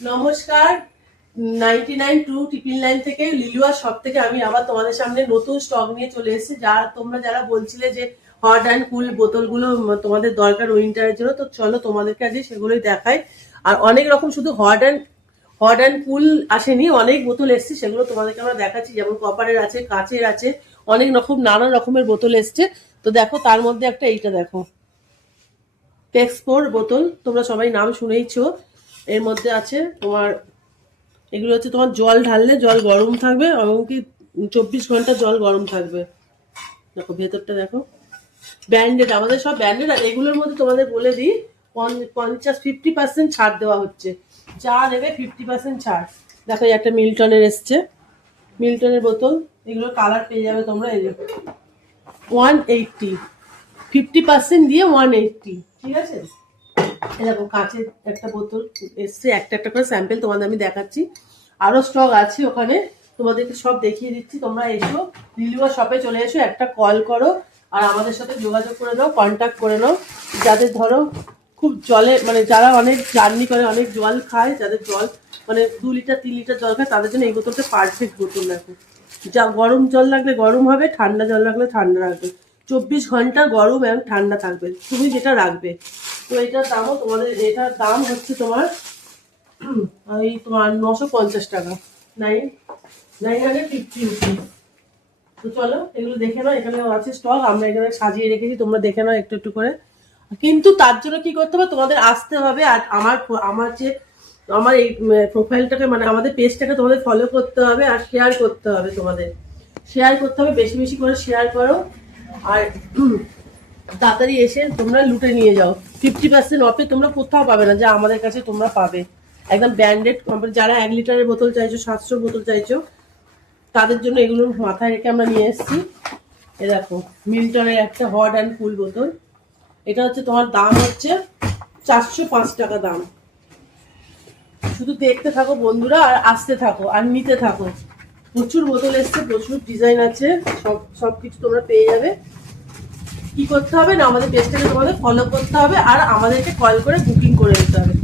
নমস্কার। 992999 থেকে লিলুয়া শপ থেকে আমি আবার তোমাদের সামনে নতুন স্টক নিয়ে চলে এসেছি। তোমরা যারা বলছিলে যে হট অ্যান্ড কুল বোতলগুলো তোমাদের দরকার উইন্টারের জন্য, তো চলো তোমাদেরকে আজকে সেগুলোই দেখাই। আর অনেক রকম শুধু হট অ্যান্ড কুল আসেনি, অনেক বোতল এসছে, সেগুলো তোমাদেরকে আমরা দেখাচ্ছি। যেমন কপারের আছে, কাচের আছে, অনেক রকম নানা রকমের বোতল এসছে। তো দেখো, তার মধ্যে একটা এইটা দেখো, টেক্সপোর বোতল, তোমরা সবাই নাম শুনেইছো। এর মধ্যে আছে তোমার, এগুলো হচ্ছে তোমার জল ঢাললে জল গরম থাকবে, এমনকি 24 ঘন্টা জল গরম থাকবে। দেখো ভেতরটা দেখো, ব্র্যান্ডেড, আমাদের সব ব্র্যান্ডেড। আর এগুলোর মধ্যে তোমাদের বলে দিই 50% ছাড় দেওয়া হচ্ছে, যা নেবে 50% ছাড়। দেখো এই একটা মিল্টনের এসছে, মিল্টনের বোতল, এগুলোর কালার পেয়ে যাবে তোমরা। এই যে 180, 50% দিয়ে 180, ঠিক আছে। এরকম কাঁচের একটা বোতল এসছে, একটা একটা করে স্যাম্পেল তোমাদের আমি দেখাচ্ছি। আরো স্টক আছে ওখানে, তোমাদেরকে সব দেখিয়ে দিচ্ছি। তোমরা এসো, লিলুয়া শপে চলে এসো, একটা কল করো আর আমাদের সাথে যোগাযোগ করে নাও, কন্ট্যাক্ট করে নাও। যাদের ধরো খুব জলে, মানে যারা অনেক জার্নি করে, অনেক জল খায়, যাদের জল মানে 2 লিটার 3 লিটার জল খায়, তাদের জন্য এই বোতলটা পারফেক্ট বোতল। দেখো, যা গরম জল লাগলে গরম হবে, ঠান্ডা জল লাগলে ঠান্ডা রাখবে, 24 ঘন্টা গরম এবং ঠান্ডা থাকবে তুমি যেটা রাখবে। তো এটার দামও তোমাদের, এটার দাম হচ্ছে তোমার ওই তোমার 950 টাকা, 950 রুপিস। তো চলো এগুলো দেখে নাও, এখানে আছে স্টক, আমরা এখানে সাজিয়ে রেখেছি, তোমরা দেখে নাও একটু একটু করে। কিন্তু তার জন্য কি করতে হবে, তোমাদের আসতে হবে। আর আমার এই প্রোফাইলটাকে, মানে আমাদের পেজটাকে তোমাদের ফলো করতে হবে আর শেয়ার করতে হবে। তোমাদের শেয়ার করতে হবে, বেশি বেশি করে শেয়ার করো। আর তাড়াতাড়ি এসে তোমরা লুটে নিয়ে যাও। 50% অফে তোমরা কোথাও পাবে না, যা আমাদের কাছে তোমরা পাবে। একদম ব্র্যান্ডেড কোম্পানি। যারা 1 লিটারের বোতল চাইছো, 700 বোতল চাইছো, তাদের জন্য এগুলো মাথায় রেখে আমরা নিয়ে এসেছি। এ দেখো, মিল্টনের একটা হট অ্যান্ড কুল বোতল, এটা হচ্ছে তোমার দাম হচ্ছে 405 টাকা দাম। শুধু দেখতে থাকো বন্ধুরা, আর আসতে থাকো আর নিতে থাকো। প্রচুর বোতল এসছে, প্রচুর ডিজাইন আছে, সবকিছু তোমরা পেয়ে যাবে। কি করতে হবে না, আমাদের পেজটাকে তোমাদের ফলো করতে হবে আর আমাদেরকে কল করে বুকিং করে নিতে হবে।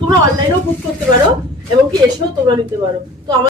তোমরা অনলাইনেও বুক করতে পারো এবং কি এসেও তোমরা নিতে পারো। তো